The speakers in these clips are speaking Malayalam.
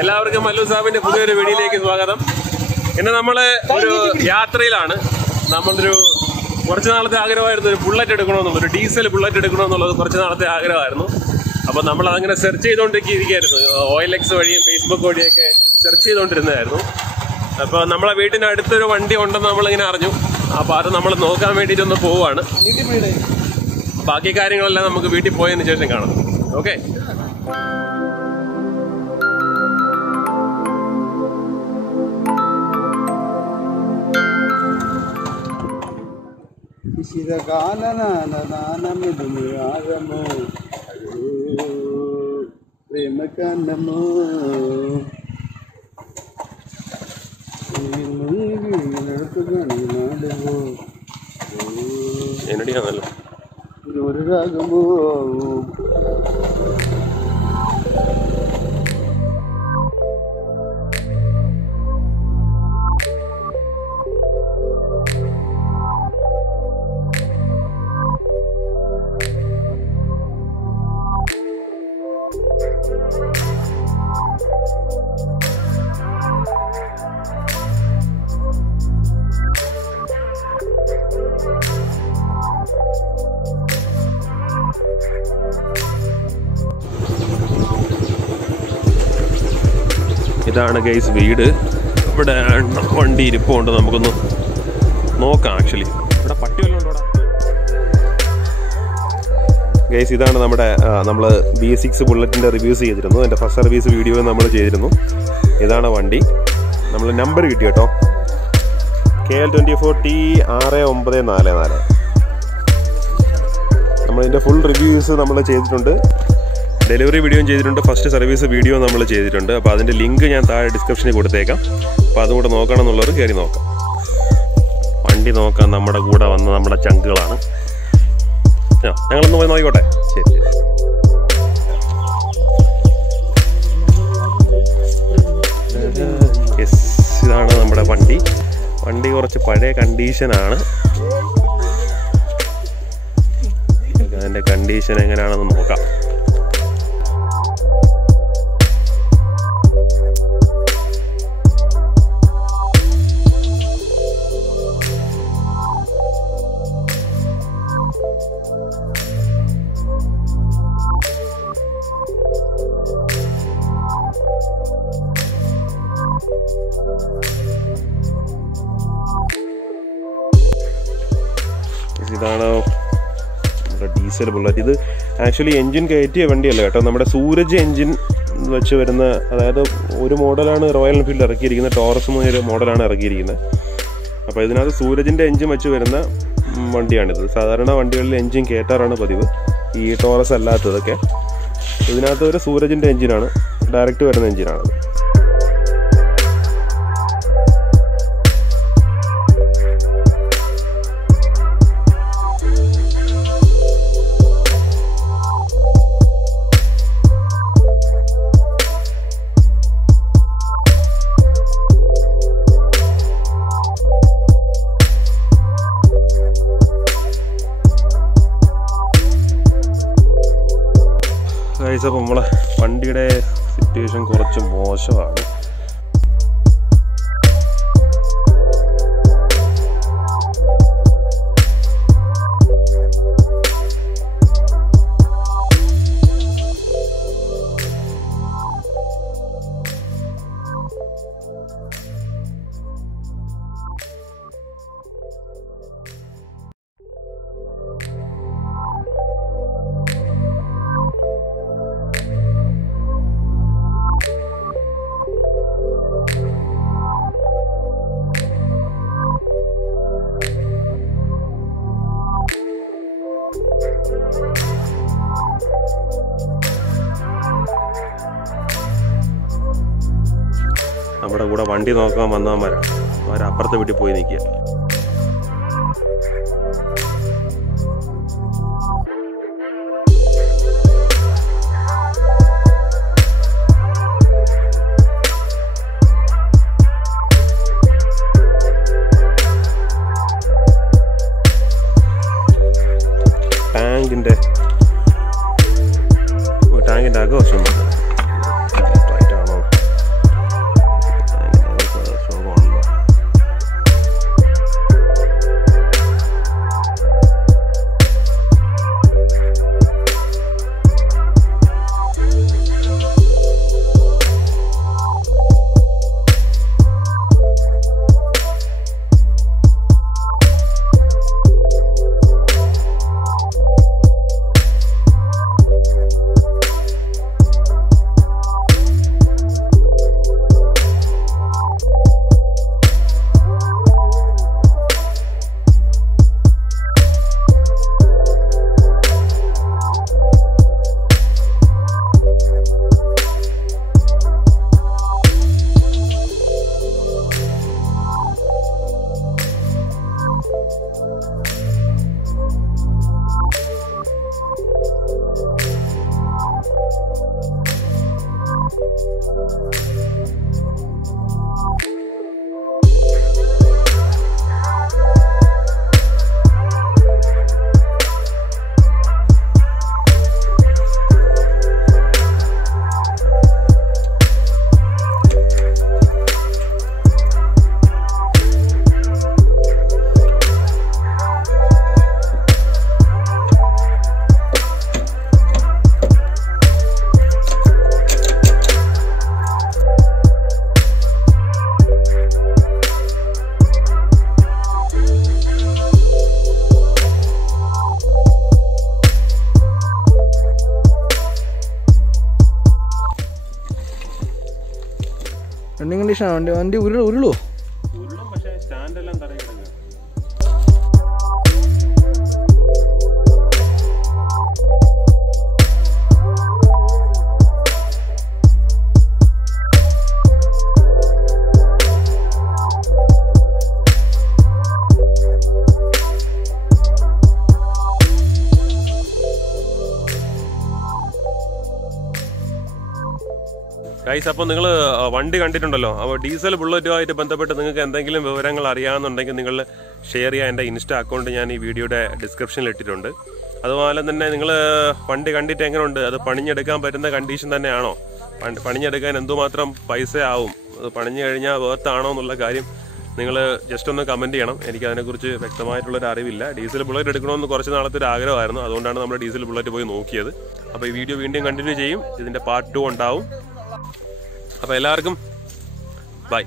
എല്ലാവർക്കും മല്ലു സാബിന്റെ പുതിയൊരു വീഡിയോയിലേക്ക് സ്വാഗതം. ഇന്ന് നമ്മള് ഒരു യാത്രയിലാണ്. നമ്മളൊരു കുറച്ച് നാളത്തെ ആഗ്രഹമായിരുന്നു ഒരു ബുള്ളറ്റ് എടുക്കണമെന്നുള്ളത്, ഒരു ഡീസൽ ബുള്ളറ്റ് എടുക്കണമെന്നുള്ളത് കുറച്ച് നാളത്തെ ആഗ്രഹമായിരുന്നു. അപ്പോൾ നമ്മൾ അതങ്ങനെ സെർച്ച് ചെയ്തുകൊണ്ടിരിക്കുകയായിരുന്നു. OLX വഴിയും ഫേസ്ബുക്ക് വഴിയൊക്കെ സെർച്ച് ചെയ്തുകൊണ്ടിരുന്നതായിരുന്നു. അപ്പോൾ നമ്മളെ വീട്ടിന് അടുത്തൊരു വണ്ടി ഉണ്ടെന്ന് നമ്മളിങ്ങനെ അറിഞ്ഞു. അപ്പോൾ അത് നമ്മൾ നോക്കാൻ വേണ്ടിയിട്ടൊന്ന് പോവുകയാണ്. ബാക്കി കാര്യങ്ങളെല്ലാം നമുക്ക് വീട്ടിൽ പോയതിന് ശേഷം കാണാം. ഓക്കെ. എന്നടിയാണല്ലോ ഒരു രാഗമോ ഇതാണ് ഗൈസ് വീട്. ഇവിടെ വണ്ടി ഇരിപ്പുണ്ട്, നമുക്കൊന്ന് നോക്കാം. ആക്ച്വലി ഇവിടെ പട്ടി വല്ലതും ഉണ്ടോടാ ഗൈസ്? ഇതാണ് നമ്മൾ B6 ബുള്ളറ്റിൻ്റെ റിവ്യൂസ് ചെയ്തിരുന്നു. എൻ്റെ ഫസ്റ്റ് സർവീസ് വീഡിയോ നമ്മൾ ചെയ്തിരുന്നു. ഇതാണ് വണ്ടി. നമ്മൾ നമ്പർ കിട്ടി കേട്ടോ, KL24T6944. നമ്മളിതിൻ്റെ ഫുൾ റിവ്യൂസ് നമ്മൾ ചെയ്തിട്ടുണ്ട്. ഡെലിവറി വീഡിയോയും ചെയ്തിട്ടുണ്ട്, ഫസ്റ്റ് സർവീസ് വീഡിയോ നമ്മൾ ചെയ്തിട്ടുണ്ട്. അപ്പോൾ അതിൻ്റെ ലിങ്ക് ഞാൻ താഴെ ഡിസ്ക്രിപ്ഷനിൽ കൊടുത്തേക്കാം. അപ്പോൾ അതും കൂടെ നോക്കണം എന്നുള്ളവർ കയറി നോക്കാം. വണ്ടി നോക്കാൻ നമ്മുടെ കൂടെ വന്ന നമ്മുടെ ചങ്കുകളാണ്. ഞങ്ങളൊന്ന് പോയി നോക്കിക്കോട്ടെ. ശരി ശരി. യെസ്, ഇതാണ് നമ്മുടെ വണ്ടി. വണ്ടി കുറച്ച് പഴയ കണ്ടീഷനാണ്. അതിൻ്റെ കണ്ടീഷൻ എങ്ങനെയാണെന്ന് നോക്കാം. ഇതാണ് നമ്മുടെ ഡീസൽ ബുള്ളറ്റ്. ഇത് ആക്ച്വലി എൻജിൻ കയറ്റിയ വണ്ടിയല്ല കേട്ടോ, നമ്മുടെ സൂരജ് എൻജിൻ വെച്ച് വരുന്ന, അതായത് ഒരു മോഡലാണ് റോയൽ എൻഫീൽഡ് ഇറക്കിയിരിക്കുന്നത്. ടോറസ് എന്നൊരു മോഡലാണ് ഇറക്കിയിരിക്കുന്നത്. അപ്പോൾ ഇതിനകത്ത് സൂരജിൻ്റെ എൻജിൻ വെച്ച് വരുന്ന വണ്ടിയാണിത്. സാധാരണ വണ്ടികളിൽ എൻജിൻ കയറ്റാറാണ് പതിവ്, ഈ ടോറസ് അല്ലാത്തതൊക്കെ. ഇതിനകത്ത് ഒരു സൂരജിൻ്റെ എൻജിനാണ്, ഡയറക്റ്റ് വരുന്ന എൻജിനാണ്. അപ്പോൾ നമ്മളെ വണ്ടിയുടെ സിറ്റുവേഷൻ കുറച്ച് മോശമാണ്. നമ്മുടെ കൂടെ വണ്ടി നോക്കാൻ വന്നവന്മാരാണ്. അവരപ്പുറത്തെ വീട്ടിൽ പോയി നിൽക്കുക. ടാങ്കിൻ്റെ ആഘോഷം റൈറ്റാണോ? റണ്ണിങ് കണ്ടീഷനാണ് വണ്ടി ഉരുളോ പക്ഷേ സ്റ്റാൻഡെല്ലാം തറയിൽ കിടക്കുക. ഗൈസ്, അപ്പോൾ നിങ്ങൾ വണ്ടി കണ്ടിട്ടുണ്ടല്ലോ. അപ്പോൾ ഡീസൽ ബുള്ളറ്റുമായിട്ട് ബന്ധപ്പെട്ട് നിങ്ങൾക്ക് എന്തെങ്കിലും വിവരങ്ങൾ അറിയാമെന്നുണ്ടെങ്കിൽ നിങ്ങൾ ഷെയർ ചെയ്യാൻ എൻ്റെ ഇൻസ്റ്റ അക്കൗണ്ട് ഞാൻ ഈ വീഡിയോയുടെ ഡിസ്ക്രിപ്ഷനിൽ ഇട്ടിട്ടുണ്ട്. അതുപോലെ തന്നെ നിങ്ങൾ വണ്ടി കണ്ടിട്ട് എങ്ങനെയുണ്ട്, അത് പണിഞ്ഞെടുക്കാൻ പറ്റുന്ന കണ്ടീഷൻ തന്നെയാണോ, പണിഞ്ഞെടുക്കാൻ എന്തുമാത്രം പൈസ ആവും, അത് പണിഞ്ഞു കഴിഞ്ഞാൽ വേർത്താണോ എന്നുള്ള കാര്യം നിങ്ങൾ ജസ്റ്റ് ഒന്ന് കമൻറ്റ് ചെയ്യണം. എനിക്ക് അതിനെക്കുറിച്ച് വ്യക്തമായിട്ടുള്ളൊരു അറിവില്ല. ഡീസൽ ബുള്ളറ്റ് എടുക്കണമെന്ന് കുറച്ച് നാളത്തെ ഒരു ആഗ്രഹമായിരുന്നു. അതുകൊണ്ടാണ് നമ്മൾ ഡീസൽ ബുള്ളറ്റ് പോയി നോക്കിയത്. അപ്പോൾ ഈ വീഡിയോ വീണ്ടും കണ്ടിന്യൂ ചെയ്യും. ഇതിൻ്റെ പാർട്ട് 2 ഉണ്ടാവും. അപ്പോൾ എല്ലാവർക്കും ബൈ.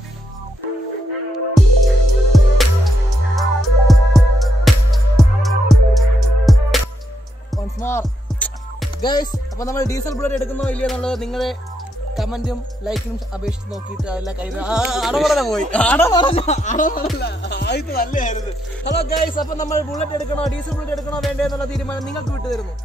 ഗൈസ്, അപ്പോൾ നമ്മൾ ഡീസൽ ബുള്ളറ്റ് എടുക്കുന്നോ ഇല്ലയോ എന്നുള്ളത് നിങ്ങളുടെ കമന്റും ലൈക്കിനും അപേക്ഷിച്ച് നോക്കിയിട്ട് എല്ലാ കാര്യം പോയി. ഹലോ ഗൈസ്, അപ്പോൾ നമ്മൾ ബുള്ളറ്റ് എടുക്കണോ, ഡീസൽ ബുള്ളറ്റ് എടുക്കണോ വേണ്ടേ എന്നുള്ള തീരുമാനം നിങ്ങൾക്ക് വിട്ടു തരുന്നു.